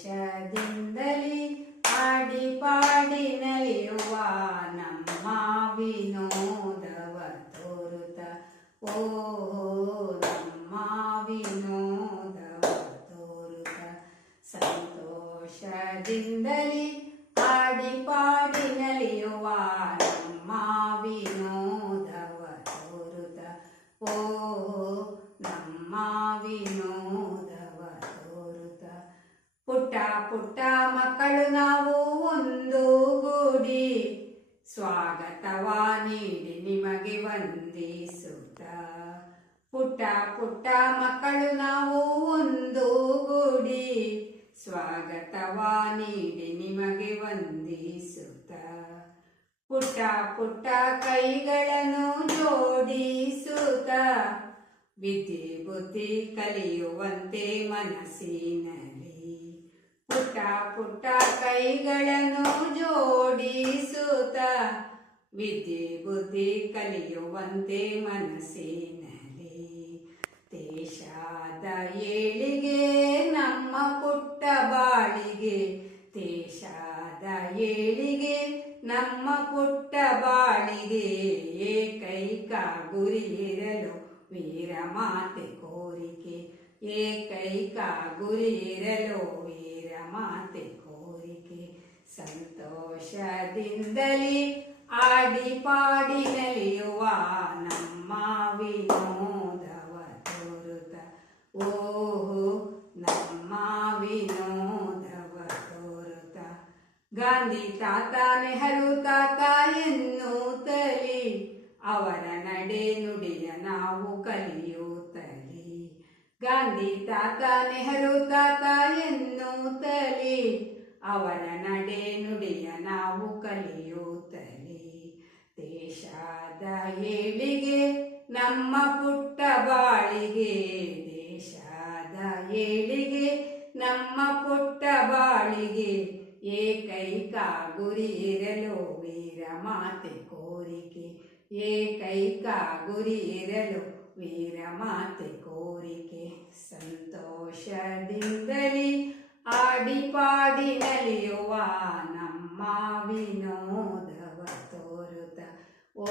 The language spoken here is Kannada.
ಸಂತೋಷದಿಂದಲೇ ಆಡಿ ಪಾಡಿ ನಲಿಯುವ ನಮ್ಮ ವಿನೋದವ ತೋರುತ್ತ ಓ ನಮ್ಮ ವಿನೋದವ ತೋರುತ್ತ ಸಂತೋಷದಿಂದಲೇ ಆಡಿ ಪಾಡಿ ನಲಿಯುವ ನಮ್ಮ ವಿನೋದವ ತೋರುತ್ತ ಓ ನಮ್ಮ ವಿನೋದವ ತೋರುತ್ತ ಪುಟ್ಟ ಪುಟ್ಟ ಮಕ್ಕಳು ನಾವು ಒಂದು ಗೂಡಿ ಸ್ವಾಗತವ ನೀಡಿ ನಿಮಗೆ ವಂದಿಸುತ್ತ ಪುಟ್ಟ ಪುಟ್ಟ ಮಕ್ಕಳು ನಾವು ಒಂದು ಗೂಡಿ ಸ್ವಾಗತವ ನೀಡಿ ನಿಮಗೆ ವಂದಿಸುತ್ತ ಪುಟ್ಟ ಪುಟ್ಟ ಕೈಗಳನ್ನು ಜೋಡಿಸುತ್ತ ವಿದ್ಯೆ ಬುದ್ಧಿ ಕಲಿಯುವಂತೆ ಮನಸ್ಸಿನಲ್ಲಿ ಪುಟ್ಟ ಪುಟ್ಟ ಕೈಗಳನ್ನು ಜೋಡಿಸುತ್ತ ವಿದ್ಯೆ ಬುದ್ಧಿ ಕಲಿಯುವಂತೆ ಮನಸ್ಸಿನಲ್ಲಿ ದೇಶದ ಏಳಿಗೆ ನಮ್ಮ ಪುಟ್ಟ ಬಾಳಿಗೆ ದೇಶದ ಏಳಿಗೆ ನಮ್ಮ ಪುಟ್ಟ ಬಾಳಿಗೆ ಏಕೈಕ ಗುರಿ ಇರಲು ವೀರ ಮಾತೆ ಕೋರಿಕೆ ಏಕೈಕ ಗುರಿ ಇರಲು ವೀರ ಮಾತೆ ಕೋರಿಕೆ ಸಂತೋಷದಿಂದಲೇ ಆಡಿ ಪಾಡಿ ನಲಿಯುವ ನಮ್ಮ ವಿನೋದವ ತೋರುತ್ತ ಓಹೋ ನಮ್ಮ ವಿನೋದವ ತೋರುತ್ತ ಗಾಂಧಿ ತಾತ ನೆಹರು ತಾತ ಎನ್ನುತ್ತಲೇ ಅವರ ನಡೆ ನುಡಿಯ ನಾವು ಕಲಿಯುತ್ತಲೇ ಗಾಂಧಿ ತಾತ ನೆಹರು ತಾತ ಎನ್ನುತ್ತಲೇ ಅವರ ನಡೆ ನುಡಿಯ ನಾವು ಕಲಿಯುತ್ತಲೇ ದೇಶದ ಏಳಿಗೆ ನಮ್ಮ ಪುಟ್ಟ ಬಾಳಿಗೆ ದೇಶದ ಏಳಿಗೆ ನಮ್ಮ ಪುಟ್ಟ ಬಾಳಿಗೆ ಏಕೈಕ ಗುರಿ ಇರಲು ವೀರ ಮಾತೆ ಕೋರಿಕೆ ಏಕೈಕ ಗುರಿ ಇರಲು ವೀರ ಮಾತೆ ಕೋರಿಕೆ ಸಂತೋಷದಿಂದಲೇ ಆಡಿ ಪಾಡಿ ನಲಿಯುವ ನಮ್ಮ ವಿನೋದವ ತೋರುತ್ತ ಓ